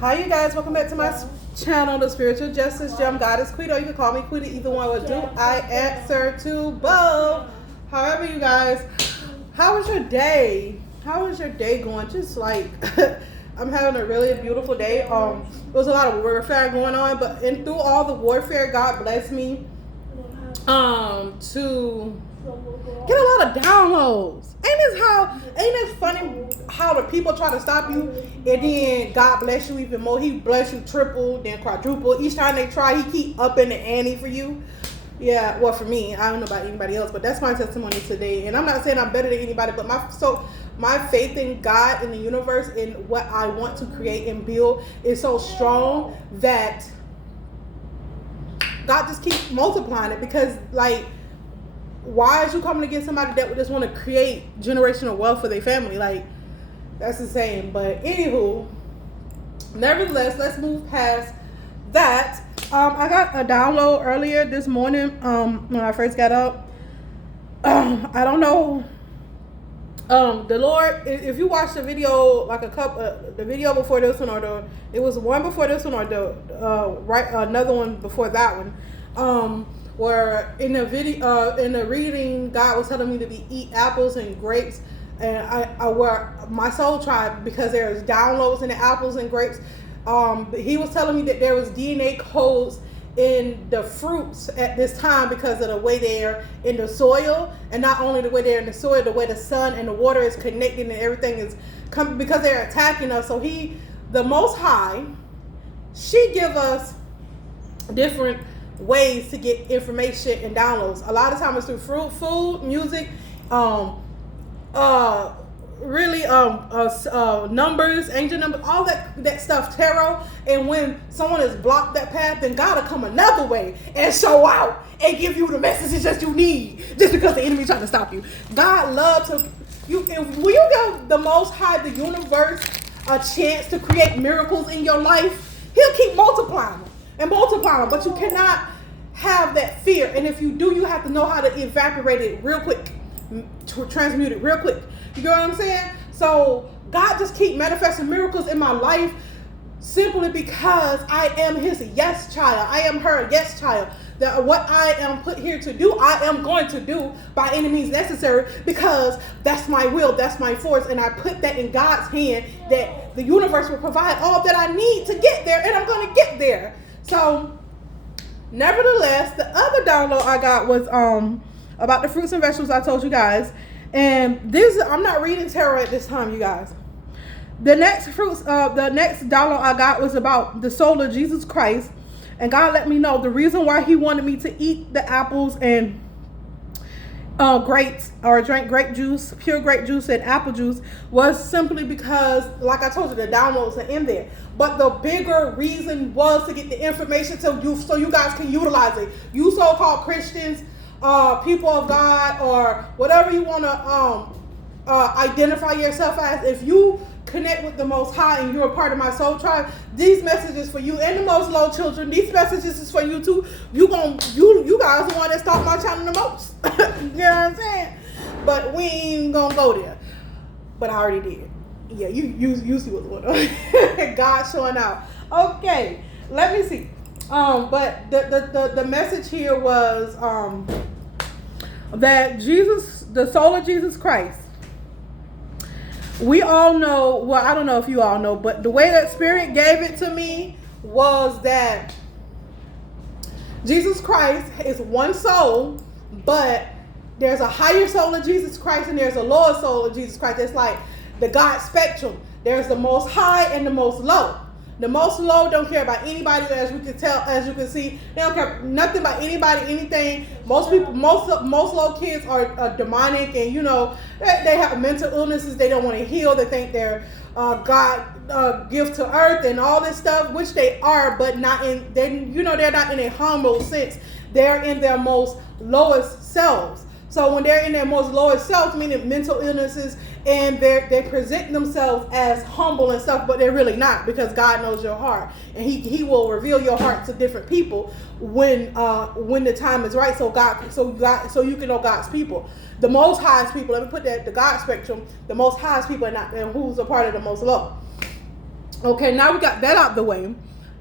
Hi you guys, welcome back to my channel, The Spiritual Justice Gem Goddess Quito. You can call me Quito, either one will do. I answer to both. However, you guys, how was your day? How was your day going? Just like I'm having a really beautiful day. There was a lot of warfare going on, but through all the warfare, God blessed me to get a lot of downloads. Ain't it funny how the people try to stop you and then God bless you even more. He bless you triple, then quadruple. Each time they try, he keep upping the ante for you. Yeah, well for me, I don't know about anybody else, but that's my testimony today. And I'm not saying I'm better than anybody, but my faith in God, in the universe, in what I want to create and build is so strong that God just keeps multiplying it. Because like, why is you coming against somebody that would just want to create generational wealth for their family? Like, that's insane. But anywho, nevertheless, let's move past that. I got a download earlier this morning when I first got up. I don't know. The Lord, if you watch the video, like the video before this one, or it was one before this one, or another one before that one, where in the video, in the reading, God was telling me to eat apples and grapes, and I where my soul tribe, because there's downloads in the apples and grapes. He was telling me that there was DNA codes in the fruits at this time because of the way they're in the soil, and not only the way they're in the soil, the way the sun and the water is connected and everything is because they're attacking us. So the Most High, she give us different ways to get information and downloads. A lot of times it's through food, music, numbers, angel numbers, all that stuff, tarot. And when someone has blocked that path, then God will come another way and show out and give you the messages that you need, just because the enemy trying to stop you. God loves to when you give the Most High, the universe, a chance to create miracles in your life, he'll keep multiplying them and multiplying them. But you cannot have that fear, and if you do, you have to know how to evaporate it real quick, to transmute it real quick. You know what I'm saying? So God just keep manifesting miracles in my life simply because I am his yes child. I am her yes child. That what I am put here to do, I am going to do by any means necessary, because that's my will, that's my force, and I put that in God's hand, that the universe will provide all that I need to get there, and I'm going to get there. So nevertheless, the other download I got was about the fruits and vegetables I told you guys. And I'm not reading tarot at this time, you guys. The next download I got was about the soul of Jesus Christ. And God let me know the reason why he wanted me to eat the apples and grapes, or drink grape juice, pure grape juice and apple juice, was simply because, like I told you, the downloads are in there. But the bigger reason was to get the information so you guys can utilize it. You so-called Christians, people of God, or whatever you want to identify yourself as, if you connect with the Most High and you're a part of my soul tribe, these messages for you. And the most low children, these messages is for you too. You guys are the one that stopped my channel the most. You know what I'm saying? But we ain't gonna go there. But I already did. Yeah, you see what's going on. God showing out. Okay, let me see. But the message here was that Jesus, the soul of Jesus Christ, we all know, well, I don't know if you all know, but the way that Spirit gave it to me was that Jesus Christ is one soul, but there's a higher soul of Jesus Christ and there's a lower soul of Jesus Christ. It's like the God spectrum. There's the most high and the most low. The most low don't care about anybody, as we can tell, as you can see. They don't care nothing about anybody, anything. Most people, most low kids are demonic, and you know they have mental illnesses. They don't want to heal. They think they're God gift to earth and all this stuff, which they are, but not in. They're not in a humble sense. They're in their most lowest selves. So when they're in their most lowest selves, meaning mental illnesses, and they present themselves as humble and stuff, but they're really not, because God knows your heart, and He will reveal your heart to different people when the time is right. So you can know God's people. The most highest people. Let me put that the God spectrum. The most highest people, and who's a part of the most low. Okay, now we got that out the way.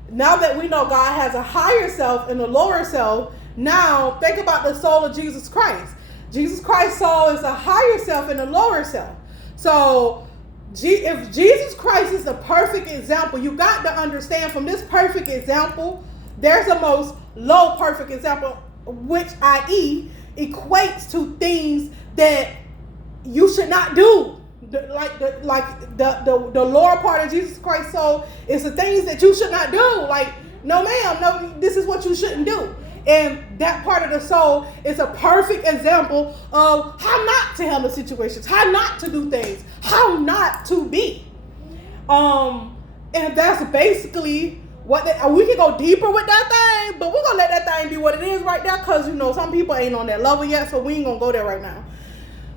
Now that we know God has a higher self and a lower self, now think about the soul of Jesus Christ. Jesus Christ's soul is a higher self and a lower self. So if Jesus Christ is the perfect example, you got to understand from this perfect example, there's a most low perfect example, which i.e. equates to things that you should not do. The lower part of Jesus Christ's soul is the things that you should not do. Like, no ma'am, no, this is what you shouldn't do. And that part of the soul is a perfect example of how not to handle situations, how not to do things, how not to be. And that's basically what we can go deeper with that thing, but we're gonna let that thing be what it is right now, because you know some people ain't on that level yet, so we ain't gonna go there right now.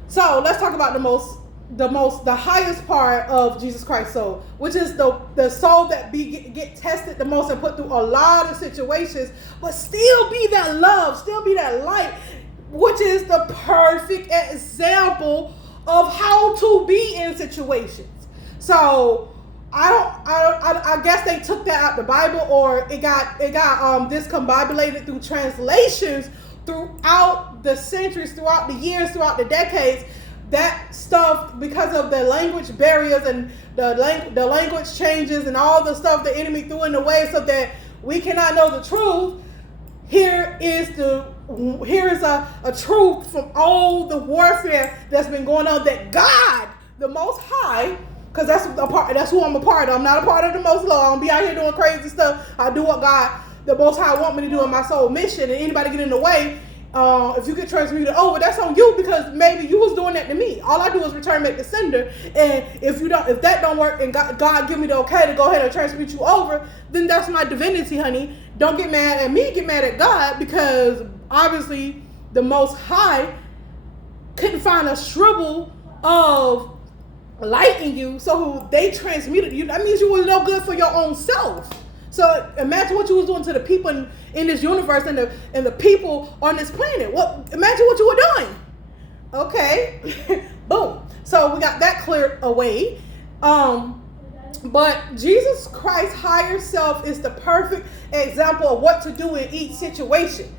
So let's talk about the highest part of Jesus Christ's soul, which is the soul that get tested the most and put through a lot of situations, but still be that love, still be that light, which is the perfect example of how to be in situations. So I guess they took that out the Bible, or it got discombobulated through translations throughout the centuries, throughout the years, throughout the decades. That stuff, because of the language barriers and the language changes and all the stuff the enemy threw in the way so that we cannot know the truth. Here is a truth from all the warfare that's been going on, that God, the Most High, because that's who I'm a part of. I'm not a part of the Most Low. I don't be out here doing crazy stuff. I do what God, the Most High, want me to do in my soul mission. And anybody get in the way, if you get transmuted over, that's on you, because maybe you was doing that to me. All I do is return back the sender. And if that don't work and God give me the okay to go ahead and transmute you over, then that's my divinity, honey. Don't get mad at me, get mad at God, because obviously the Most High couldn't find a shrivel of light in you, so they transmuted you. That means you were no good for your own self. So imagine what you was doing to the people in this universe and the people on this planet. Imagine what you were doing. Okay, boom. So we got that cleared away. But Jesus Christ's higher self is the perfect example of what to do in each situation.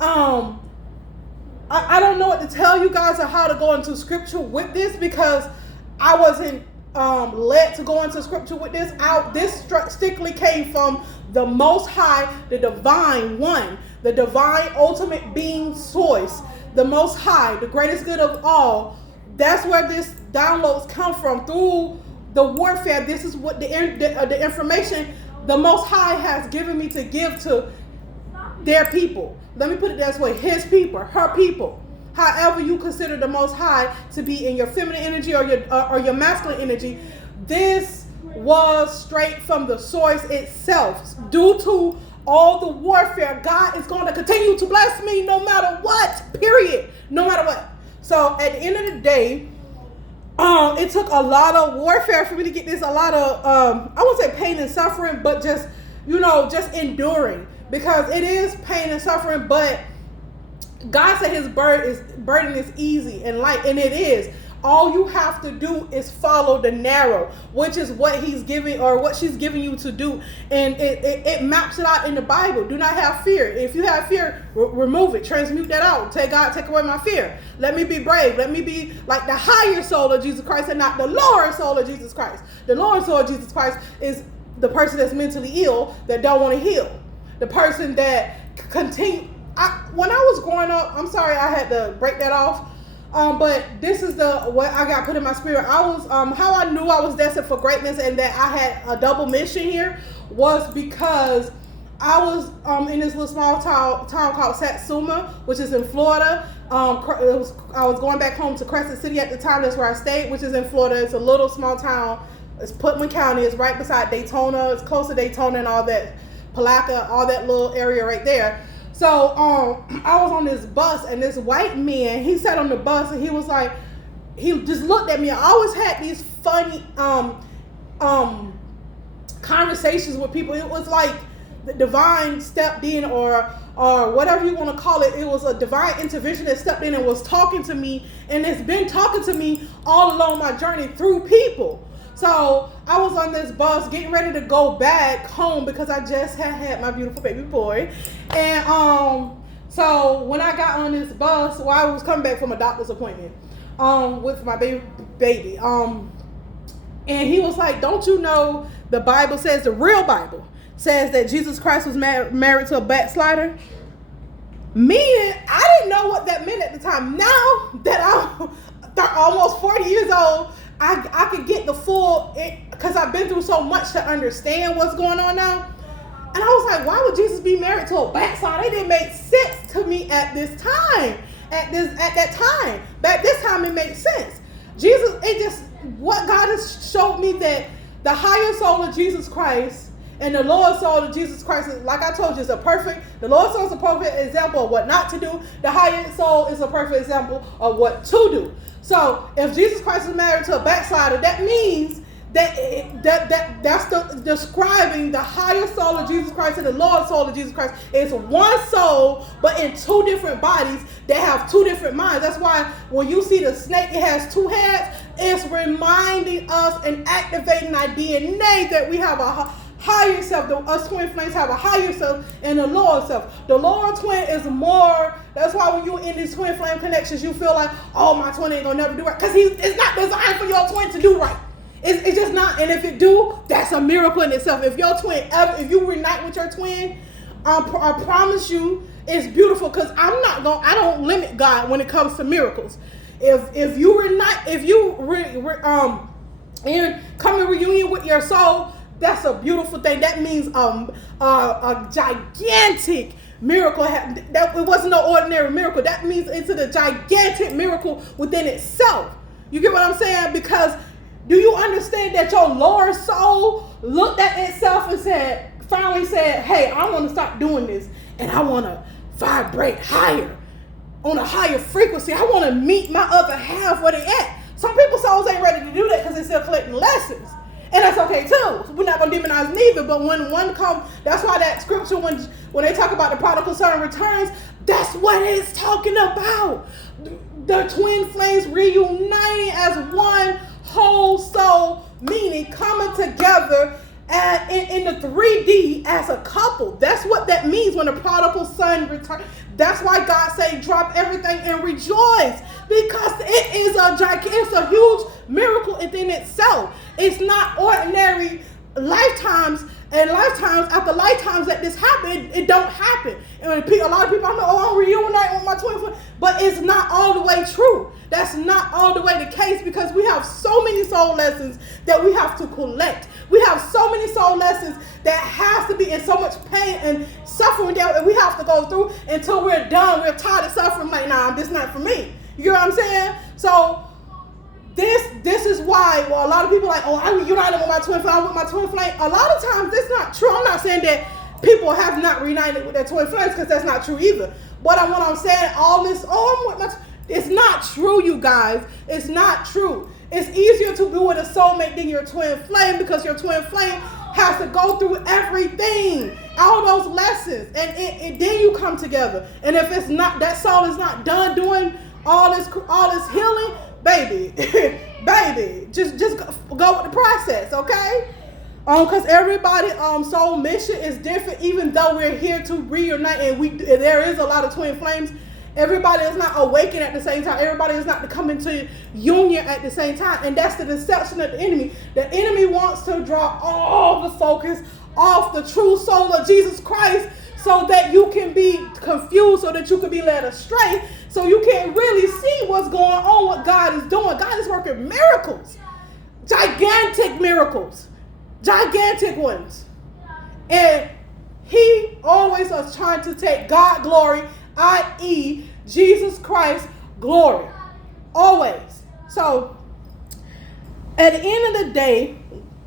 I don't know what to tell you guys or how to go into scripture with this, because I wasn't led to go into scripture with this. This strictly came from the Most High, the divine one, the divine ultimate being source, the Most High, the greatest good of all. That's where this downloads come from, through the warfare. This is what the information the Most High has given me to give to their people. Let me put it this way: his people, her people. However you consider the Most High to be in your feminine energy or your masculine energy, this was straight from the source itself. Due to all the warfare, God is going to continue to bless me no matter what, period. No matter what. So at the end of the day, it took a lot of warfare for me to get this, a lot of, I won't say pain and suffering, but just enduring. Because it is pain and suffering, but God said his burden is easy and light, and it is. All you have to do is follow the narrow, which is what he's giving, or what she's giving you to do. And it maps it out in the Bible. Do not have fear. If you have fear, remove it. Transmute that out. Take away my fear. Let me be brave. Let me be like the higher soul of Jesus Christ and not the lower soul of Jesus Christ. The lower soul of Jesus Christ is the person that's mentally ill, that don't want to heal. The person that continue. When I was growing up, I'm sorry I had to break that off, but this is what I got put in my spirit. I was how I knew I was destined for greatness and that I had a double mission here was because I was in this little small town called Satsuma, which is in Florida. I was going back home to Crescent City at the time. That's where I stayed, which is in Florida. It's a little small town. It's Putnam County. It's right beside Daytona. It's close to Daytona and all that, Palaca, all that little area right there. So I was on this bus, and this white man, he sat on the bus, and he was like, he just looked at me. I always had these funny conversations with people. It was like the divine stepped in, or whatever you want to call it. It was a divine intervention that stepped in and was talking to me, and it's been talking to me all along my journey through people. So I was on this bus getting ready to go back home because I just had my beautiful baby boy. And so when I got on this bus, I was coming back from a doctor's appointment with my baby. And he was like, don't you know the Bible says, the real Bible says that Jesus Christ was married to a backslider? I didn't know what that meant at the time. Now that I'm almost 40 years old, I could get the full, because I've been through so much to understand what's going on now. And I was like, why would Jesus be married to a backslider? It didn't make sense to me at this time. At that time. Back this time, it makes sense. What God has showed me that the higher soul of Jesus Christ and the lower soul of Jesus Christ, like I told you, the lower soul is a perfect example of what not to do. The higher soul is a perfect example of what to do. So if Jesus Christ is married to a backslider, that means that's describing the higher soul of Jesus Christ and the lower soul of Jesus Christ. It's one soul, but in two different bodies that have two different minds. That's why when you see the snake, it has two heads. It's reminding us and activating our DNA that we have a higher self. Us twin flames have a higher self and a lower self. The lower twin is more. That's why when you're in these twin flame connections, you feel like, oh, my twin ain't gonna never do right, because it's not designed for your twin to do right. It's just not. And if it do, that's a miracle in itself. If your twin if you reunite with your twin, I promise you, it's beautiful, because I don't limit God when it comes to miracles. If you reunite, and come in reunion with your soul, that's a beautiful thing. That means a gigantic miracle. That it wasn't no ordinary miracle. That means it's a gigantic miracle within itself. You get what I'm saying? Because do you understand that your lower soul looked at itself and finally said, hey, I want to stop doing this, and I want to vibrate higher, on a higher frequency. I want to meet my other half where they at. Some people's souls ain't ready to do that because they're still collecting lessons. And that's okay too. We're not going to demonize neither. But when one comes, that's why that scripture, when they talk about the prodigal son returns, that's what it's talking about. The twin flames reuniting as one whole soul, meaning coming together in the 3D as a couple. That's what that means when the prodigal son returns. That's why God say drop everything and rejoice, because it's a huge miracle within itself. It's not ordinary lifetimes and lifetimes after lifetimes that this happened. It don't happen. And a lot of people, I'm reuniting with my twin flame, but it's not all the way true. That's not all the way the case, because we have so many soul lessons that we have to collect. We have so many soul lessons that has to be in so much pain and suffering that we have to go through until we're done. We're tired of suffering. Like, nah, this not for me. You know what I'm saying? So this is why, well, a lot of people are like, oh, I reunited with my twin flame. I'm with my twin flame. A lot of times that's not true. I'm not saying that people have not reunited with their twin flames, because that's not true either. But what I'm saying, all this, oh, I'm with my it's not true, you guys. It's not true. It's easier to be with a soulmate than your twin flame, because your twin flame has to go through everything, all those lessons, and then you come together. And if it's not, that soul is not done doing all this healing, baby, just go with the process, okay? Because everybody soul mission is different. Even though we're here to reunite, and there is a lot of twin flames, everybody is not awakened at the same time. Everybody is not to come into union at the same time. And that's the deception of the enemy. The enemy wants to draw all the focus off the true soul of Jesus Christ, so that you can be confused, so that you can be led astray, so you can't really see what's going on, what God is doing. God is working miracles, gigantic miracles, gigantic ones. And he always is trying to take God glory, i.e. Jesus Christ glory, always. So at the end of the day,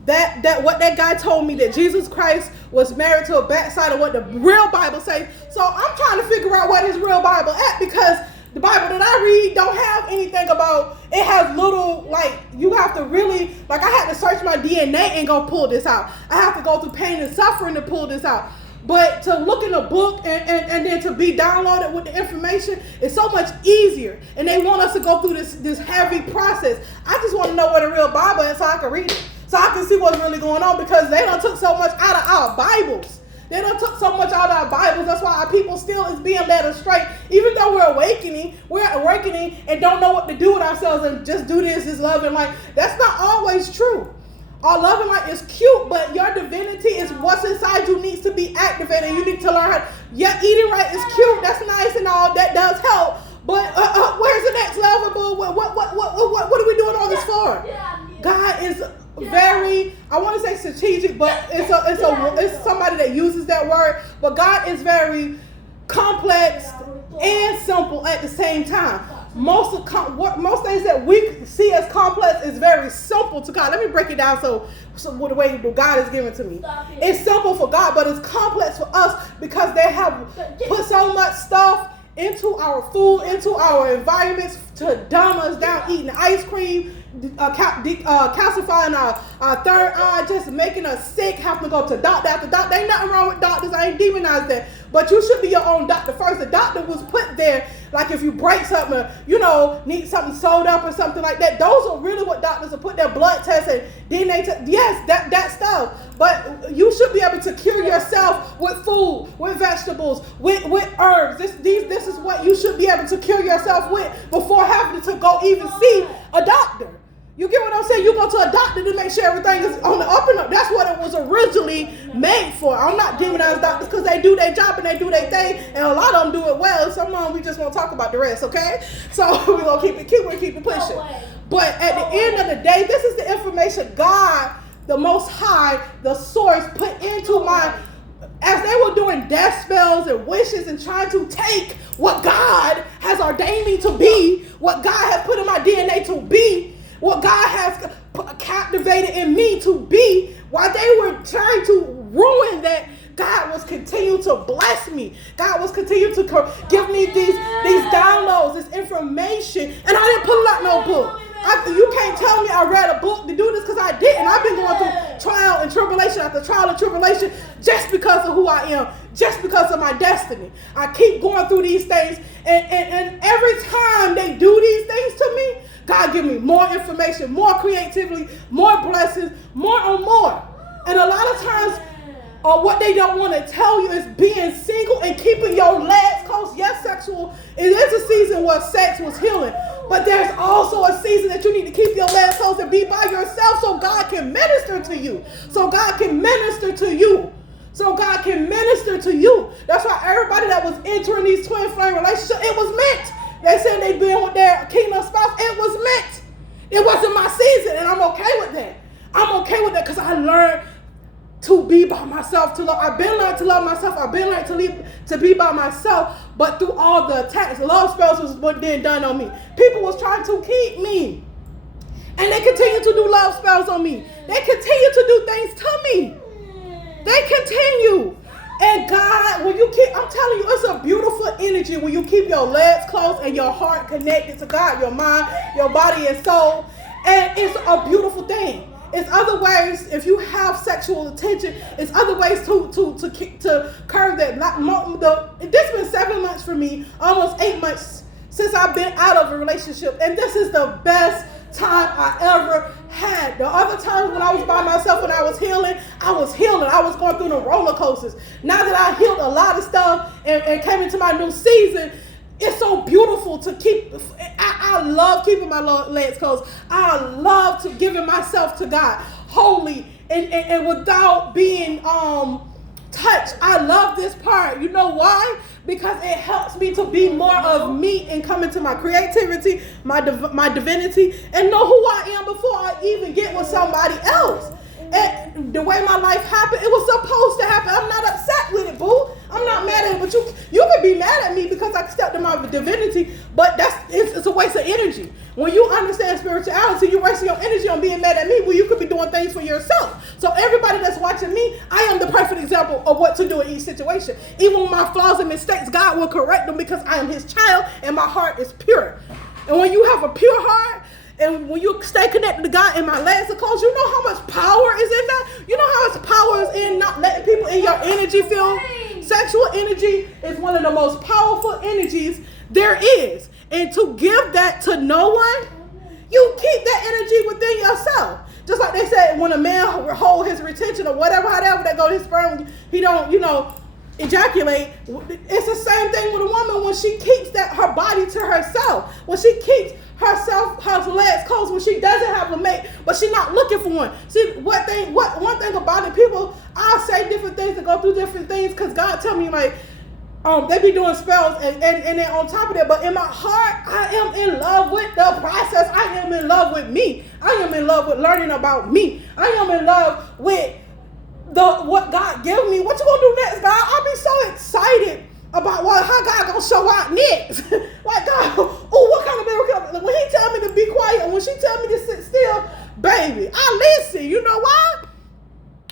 that what that guy told me, that Jesus Christ was married to a backslider, what the real Bible says. So I'm trying to figure out what his real Bible at, because the Bible that I read don't have anything about, it has little, like, you have to really, like, I had to search my DNA and go pull this out. I have to go through pain and suffering to pull this out. But to look in a book and then to be downloaded with the information is so much easier. And they want us to go through this heavy process. I just want to know what the real Bible is so I can read it. so I can see what's really going on, because they done took so much out of our Bibles. They done took so much out of our Bibles. That's why our people still is being led astray. Even though we're awakening and don't know what to do with ourselves and just do this love and light. That's not always true. Our love and light is cute, but your divinity is what's inside you needs to be activated. You need to learn how. Yeah, eating right is cute. That's nice and all. That does help. But where's the next level? What are we doing all this for? God is very, I want to say strategic, but it's somebody that uses that word. But God is very complex and simple at the same time. Most things that we see as complex is very simple to God. Let me break it down so the way God is given to me. It's simple for God, but it's complex for us because they have put so much stuff into our food, into our environments to dumb us down, eating ice cream, calcifying our third eye, just making us sick, having to go to doctor after doctor. Ain't nothing wrong with doctors. I ain't demonized that. But you should be your own doctor first. The doctor was put there, like if you break something, need something sewed up or something like that. Those are really what doctors are put their blood tests and DNA tests. Yes, that stuff. But you should be able to cure yourself with food, with vegetables, with herbs. This is what you should be able to cure yourself with before having to go even see a doctor. You get what I'm saying? You go to a doctor to make sure everything is on the up and up. That's what it was originally made for. I'm not demonizing doctors because they do their job and they do their thing, and a lot of them do it well. Some of them we just won't talk about the rest, okay? So we're going to keep it cute and keep it pushing. But at the end of the day, this is the information God, the Most High, the source, put into as they were doing death spells and wishes and trying to take what God has ordained me to be, what God has put in my DNA to be, what God has captivated in me to be, while they were trying to ruin that, God was continuing to bless me. God was continuing to give me these downloads, this information, and I didn't pull out no book. You can't tell me I read a book to do this because I didn't. I've been going through trial and tribulation after trial and tribulation just because of who I am, just because of my destiny. I keep going through these things, and every time they do these things to me, God give me more information, more creativity, more blessings, more and more. And a lot of times, what they don't want to tell you is being single and keeping your legs closed. Yes, sexual. It is a season where sex was healing. But there's also a season that you need to keep your legs closed and be by yourself so God can minister to you. So God can minister to you. So God can minister to you. That's why everybody that was entering these twin flame relationships, it was meant. They said they'd been with their kingdom spouse. It was meant. It wasn't my season, and I'm okay with that. I'm okay with that because I learned to be by myself, to love. I've been learned to love myself. I've been learned to be by myself. But through all the attacks, love spells was what being done on me. People was trying to keep me. And they continue to do love spells on me. They continue to do things to me. They continue. And God, when you keep, I'm telling you, it's a beautiful energy when you keep your legs closed and your heart connected to God, your mind, your body, and soul. And it's a beautiful thing. It's other ways, if you have sexual attention, it's other ways to curb that. This has been 7 months for me, almost 8 months since I've been out of a relationship. And this is the best time I ever had. The other times when I was by myself and I was healing. I was going through the roller coasters. Now that I healed a lot of stuff and came into my new season, it's so beautiful to keep. I love keeping my legs closed. I love giving myself to God wholly and without being touched. I love this part. You know why? Because it helps me to be more of me and come into my creativity, my divinity, and know who I am before I even get with somebody else. And the way my life happened, it was supposed to happen. I'm not upset with it, boo. I'm not mad at it, but you can be mad at me because I stepped in my divinity, but it's a waste of energy. When you understand spirituality, you're wasting your energy on being mad at me when you could be doing things for yourself. So everybody that's watching me, I am the perfect example of what to do in each situation. Even with my flaws and mistakes, God will correct them because I am his child and my heart is pure. And when you have a pure heart, and when you stay connected to God and my legs are closed, you know how much power is in that? You know how much power is in not letting people in your energy field? Sexual energy is one of the most powerful energies there is. And to give that to no one, you keep that energy within yourself. Just like they said, when a man hold his retention or whatever, however that go, his sperm, he don't, ejaculate. It's the same thing with a woman when she keeps her body to herself. When she keeps her legs closed, when she doesn't have a mate, but she's not looking for one. See, one thing about it, people, I say different things to go through different things because God tell me like, they be doing spells and then on top of that, but in my heart, I am in love with the process. I am in love with me. I am in love with learning about me. I am in love with what God gave me. What you gonna do next, God? I'll be so excited about how God gonna show out next. Like, God, oh, what kind of miracle? When he tell me to be quiet and when she tell me to sit still, baby, I listen. You know why?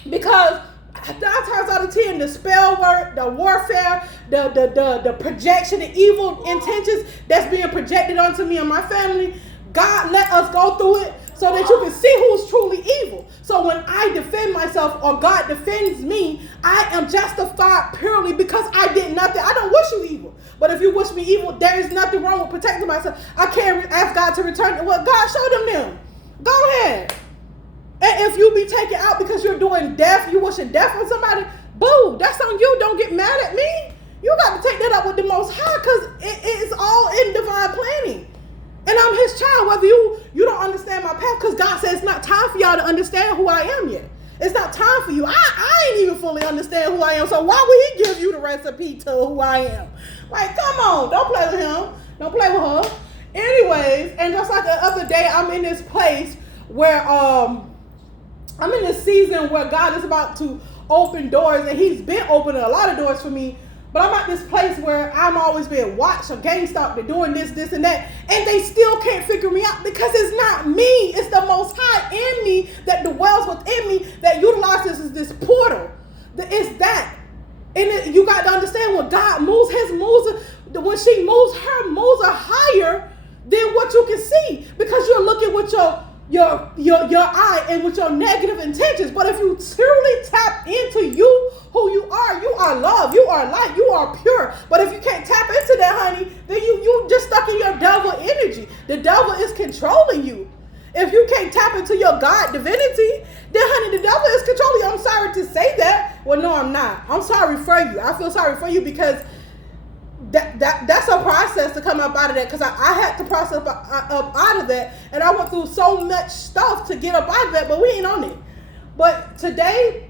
Because 9 times out of 10, the spell work, the warfare, the projection, the evil intentions that's being projected onto me and my family, God let us go through it so that you can see who's truly evil. So when I defend myself or God defends me, I am justified purely because I did nothing. I don't wish you evil. But if you wish me evil, there is nothing wrong with protecting myself. I can't ask God to return what God showed them. Go ahead. And if you be taken out because you're doing death, you wishing death on somebody, boo, that's on you. Don't get mad at me. You got to take that up with the Most High because it's all in divine planning. And I'm his child, whether you don't understand my path, because God says it's not time for y'all to understand who I am yet. It's not time for you. I ain't even fully understand who I am, so why would he give you the recipe to who I am? Like, come on, don't play with him. Don't play with her. Anyways, and just like the other day, I'm in this place where, I'm in this season where God is about to open doors, and he's been opening a lot of doors for me. But I'm at this place where I'm always being watched or gang stalked. They're doing this, and that. And they still can't figure me out because it's not me. It's the Most High in me that dwells within me that utilizes this portal. It's that. And you got to understand when God moves, when she moves, her moves are higher than what you can see. Because you're looking with your eye and with your negative intentions. But if you truly tap into who you are love, you are light, you are pure. But if you can't tap into that, honey, then you just stuck in your devil energy. The devil is controlling you. If you can't tap into your God divinity, then honey, the devil is controlling you. I'm sorry to say that. Well, no, I'm not. I'm sorry for you. I feel sorry for you because that's a process to come up out of that, because I had to process up out of that, and I went through so much stuff to get up out of that, but we ain't on it. But today,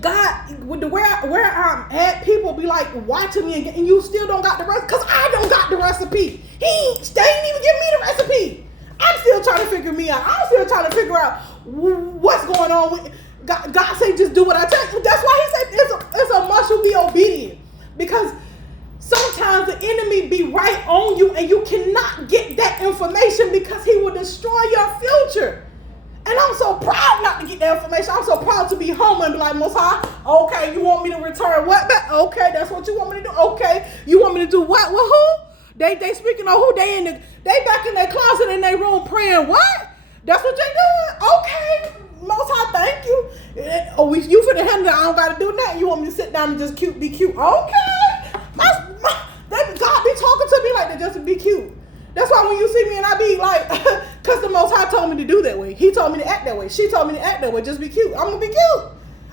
God, where I'm at, people be like watching me, and you still don't got the recipe, because I don't got the recipe. They ain't even give me the recipe. I'm still trying to figure me out. I'm still trying to figure out what's going on with God. Say just do what I tell you. That's why he said it's a must you be obedient, because sometimes the enemy be right on you and you cannot get that information because he will destroy your future. And I'm so proud not to get that information. I'm so proud to be home and be like, Most High, okay, you want me to return what back? Okay, that's what you want me to do. Okay, you want me to do what? With who? They speaking of who? They back in their closet in their room praying what? That's what they doing? Okay, Most High, thank you. Oh, you finna handle that. I don't gotta do that. You want me to sit down and just be cute? Okay. God be talking to me like that just to be cute. That's why when you see me and I be like, because the Most High told me to do that way. He told me to act that way. She told me to act that way. Just be cute. I'm going to be cute.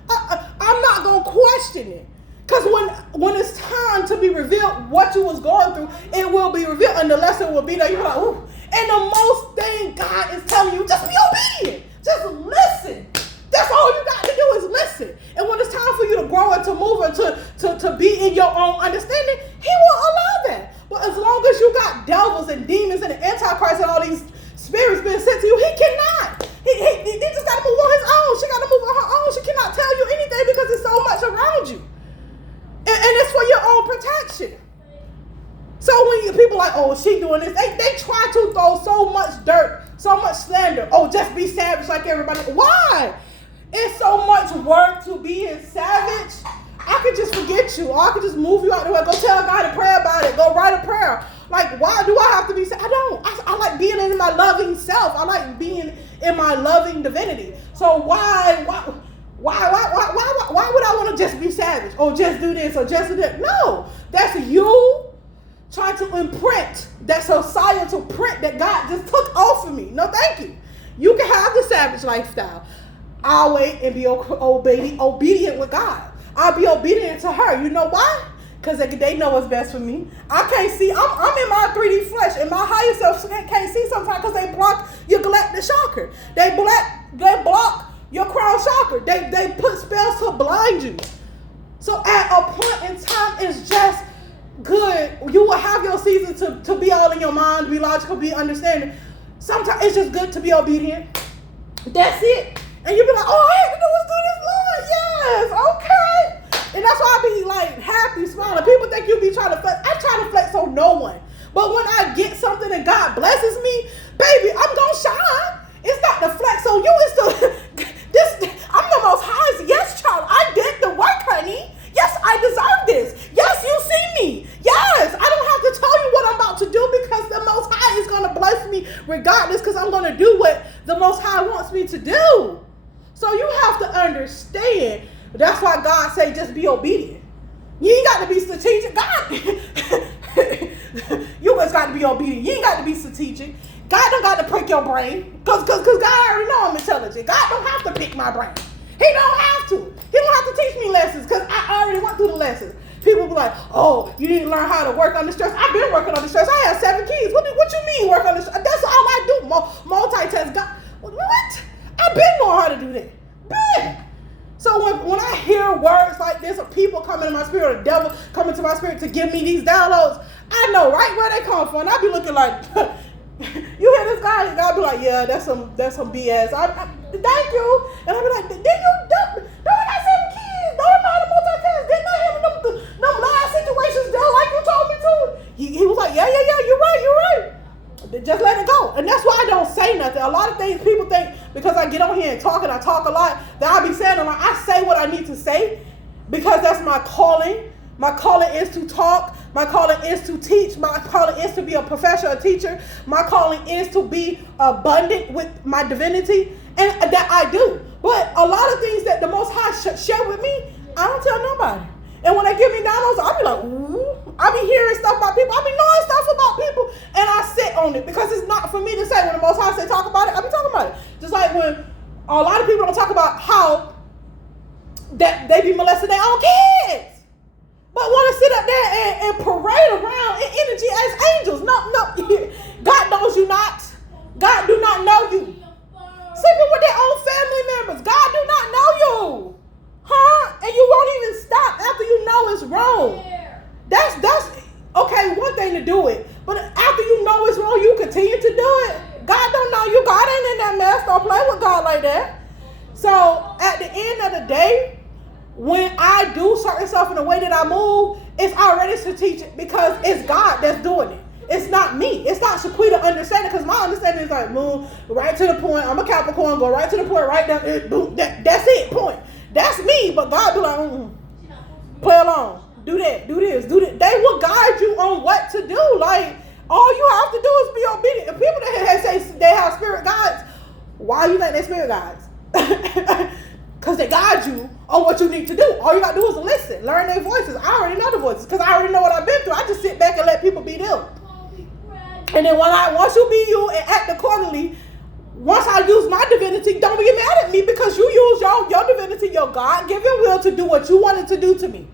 I'm not going to question it. Because when it's time to be revealed what you was going through, it will be revealed and the lesson will be there. You're like, ooh. And the most thing God is telling you, just be obedient. Just listen. That's all you got to do is listen. And when it's time for you to grow and to move and to be in your own understanding, he will allow that. But as long as you got devils and demons and the Antichrist and all these spirits being sent to you, he cannot. He just got to move on his own. She got to move on her own. She cannot tell you anything because there's so much around you. And it's for your own protection. So when people like, oh, she doing this, they try to throw so much dirt, so much slander. Oh, just be savage like everybody. Why? It's so much work to be a savage. I could just forget you, or I could just move you out the way. Go tell God to pray about it. Go write a prayer. Like, why do I have to be? I don't. I like being in my loving self. I like being in my loving divinity. So why would I want to just be savage? Or just do this or just do that? No, that's you trying to imprint that societal print that God just took off of me. No, thank you. You can have the savage lifestyle. I'll wait and be obedient with God. I'll be obedient to her. You know why? Because they know what's best for me. I can't see. I'm in my 3D flesh, and my higher self can't see sometimes because they block your galactic chakra. They block your crown chakra. They put spells to blind you. So at a point in time, it's just good. You will have your season to be all in your mind, be logical, be understanding. Sometimes it's just good to be obedient. That's it. And you be like, all I have to do is do this, Lord. Yes, okay. And that's why I be like happy, smiling. People think you be trying to flex. I try to flex on no one. But when I get something and God blesses me, baby, I'm gonna shine. It's not the flex on you. It's the I'm the most highest. Yes, child. I did the work, honey. Yes, I deserve this. Yes, you see me. Yes, I don't have to tell you what I'm about to do because the Most High is going to bless me regardless because I'm going to do what the Most High wants me to do. So you have to understand. That's why God say just be obedient. You ain't got to be strategic. God, you just got to be obedient. You ain't got to be strategic. God don't got to prick your brain because God already know I'm intelligent. God don't have to pick my brain. He don't have to. He don't have to teach me lessons because I already went through the lessons. People be like, oh, you didn't learn how to work under stress. I've been working under stress. I have 7 kids. What you mean work under stress? That's all I do. Multitask. God, what? I've been knowing how to do that. Been. So when I hear words like this of people coming to my spirit, or the devil coming to my spirit to give me these downloads, I know right where they come from. And I be looking like, you hear this guy? And God be like, yeah, that's some BS. Thank you. And I be like, don't I got 7 kids? Don't I know how to multitask? Didn't I have them live situations there like you told me to? He was like, yeah, you're right. Just let it go. And that's why I don't say nothing. A lot of things people think because I get on here and I talk a lot, that I be saying a lot. I say what I need to say because that's my calling. My calling is to talk. My calling is to teach. My calling is to be a professional teacher. My calling is to be abundant with my divinity. And that I do. But a lot of things that the Most High share with me, I don't tell nobody. And when they give me downloads, I'll be like, ooh. I be hearing stuff about people. I be knowing stuff about people. And I sit on it because it's not for me to say. When the Most High say talk about it, I be talking about it. Just like when a lot of people don't talk about how that they be molesting their own kids. But want to sit up there and parade around in energy as angels. No. God knows you not. God do not know you. Sleeping with their own family members. God do not know you. Huh? And you won't even stop after you know it's wrong. That's okay, one thing to do it. But after you know it's wrong, you continue to do it. God don't know you. God ain't in that mess. Don't play with God like that. So at the end of the day, when I do certain stuff in the way that I move, it's already strategic because it's God that's doing it. It's not me. It's not Shaquita understanding because my understanding is like move right to the point. I'm a Capricorn, go right to the point, right down. Boom, that's it, point. That's me, but God be like, play along. Do that, do this, do that. They will guide you on what to do. Like, all you have to do is be obedient. And people that say they have spirit guides, why you think they're spirit guides? Because they guide you on what you need to do. All you got to do is listen, learn their voices. I already know the voices because I already know what I've been through. I just sit back and let people be them. And then once you be you and act accordingly, once I use my divinity, don't get mad at me because you use your divinity, your God-given will to do what you wanted to do to me.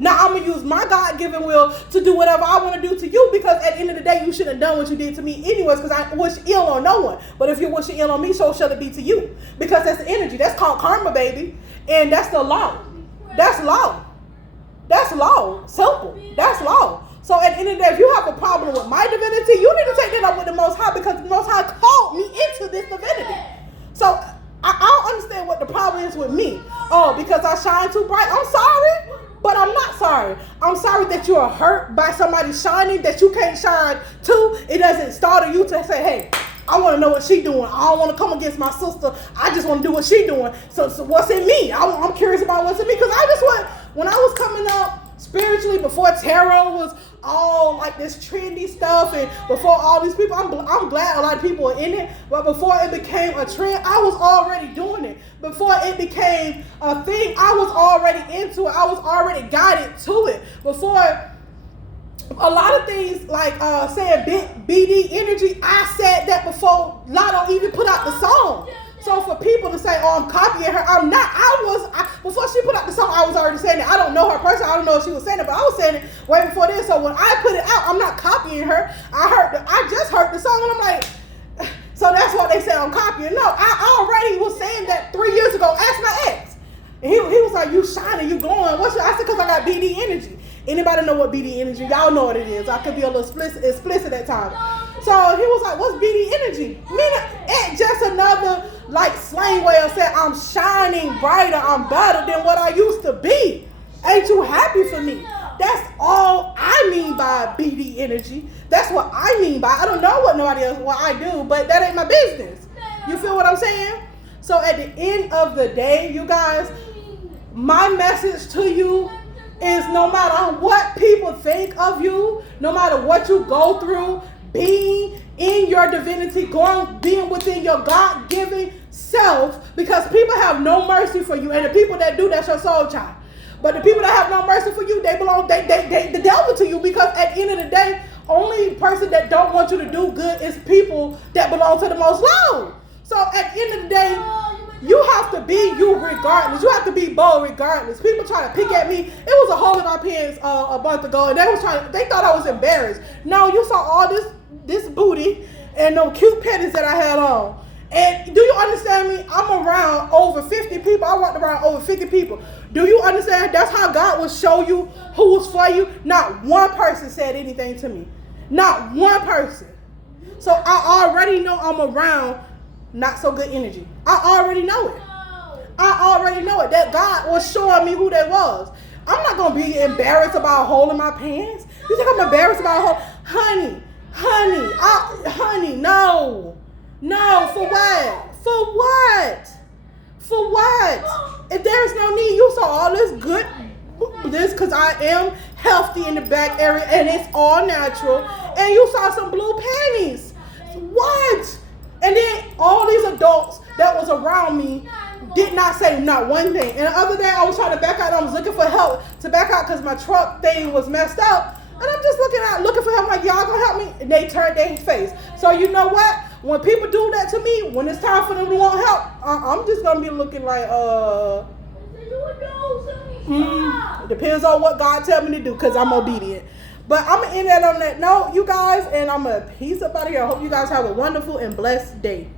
Now I'm going to use my God-given will to do whatever I want to do to you because at the end of the day, you shouldn't have done what you did to me anyways because I wish ill on no one. But if you're wishing ill on me, so shall it be to you. Because that's the energy. That's called karma, baby. And that's the law. That's law. That's law. Simple. That's law. So at the end of the day, if you have a problem with my divinity, you need to take that up with the Most High because the Most High called me into this divinity. So I don't understand what the problem is with me. Oh, because I shine too bright? I'm sorry, but I'm not sorry. I'm sorry that you are hurt by somebody shining that you can't shine too. It doesn't startle you to say, hey, I want to know what she's doing. I don't want to come against my sister. I just want to do what she's doing. So what's in me? I'm curious about what's in me because when I was coming up spiritually, before tarot was all like this trendy stuff and before all these people, I'm glad a lot of people are in it, but before it became a trend, I was already doing it. Before it became a thing, I was already into it. I was already guided to it. Before a lot of things like saying BD energy, I said that before Lotto even put out the song. So for people to say, oh, I'm copying her, I'm not. Before she put out the song, I was already saying it. I don't know her personally. I don't know if she was saying it, but I was saying it way before this. So when I put it out, I'm not copying her. I just heard the song and I'm like, so that's what they say I'm copying. No, I already was saying that 3 years ago. Ask my ex. And he was like, you shining, you glowing. What's your? I said, because I got BD energy. Anybody know what BD energy? Y'all know what it is. I could be a little explicit at times. So he was like, what's BD energy? Meaning, it's just another like slang way of saying I'm shining brighter, I'm better than what I used to be. Ain't you happy for me? That's all I mean by BD energy. That's what I mean by. I don't know what I do, but that ain't my business. You feel what I'm saying? So at the end of the day, you guys, my message to you is no matter what people think of you, no matter what you go through, being in your divinity, being within your God-given self, because people have no mercy for you, and the people that do, that's your soul child. But the people that have no mercy for you, they the devil to you, because at the end of the day, only person that don't want you to do good is people that belong to the most low. So at the end of the day, you have to be you regardless. You have to be bold regardless. People try to pick at me. It was a hole in my pants a month ago, and they thought I was embarrassed. No, you saw all this booty and no cute panties that I had on. And do you understand me? I'm around over 50 people. I walked around over 50 people. Do you understand? That's how God will show you who's for you. Not one person said anything to me. Not one person. So I already know I'm around not so good energy. I already know it. I already know it. That God was showing me who they was. I'm not going to be embarrassed about a hole in my pants. You think I'm embarrassed about a hole? Honey, no. No, for what? For what? For what? If there's no need, you saw all this because I am healthy in the back area and it's all natural. And you saw some blue panties. What? And then all these adults that was around me did not say not one thing. And the other day I was trying to back out. I was looking for help to back out because my truck thing was messed up. And I'm just looking for help. Like, y'all gonna help me? And they turned their face. So you know what? When people do that to me, when it's time for them to want help, I'm just gonna be looking like, it depends on what God tell me to do, because I'm obedient. But I'm gonna end that on that note, you guys, and I'm gonna peace up out of here. I hope you guys have a wonderful and blessed day.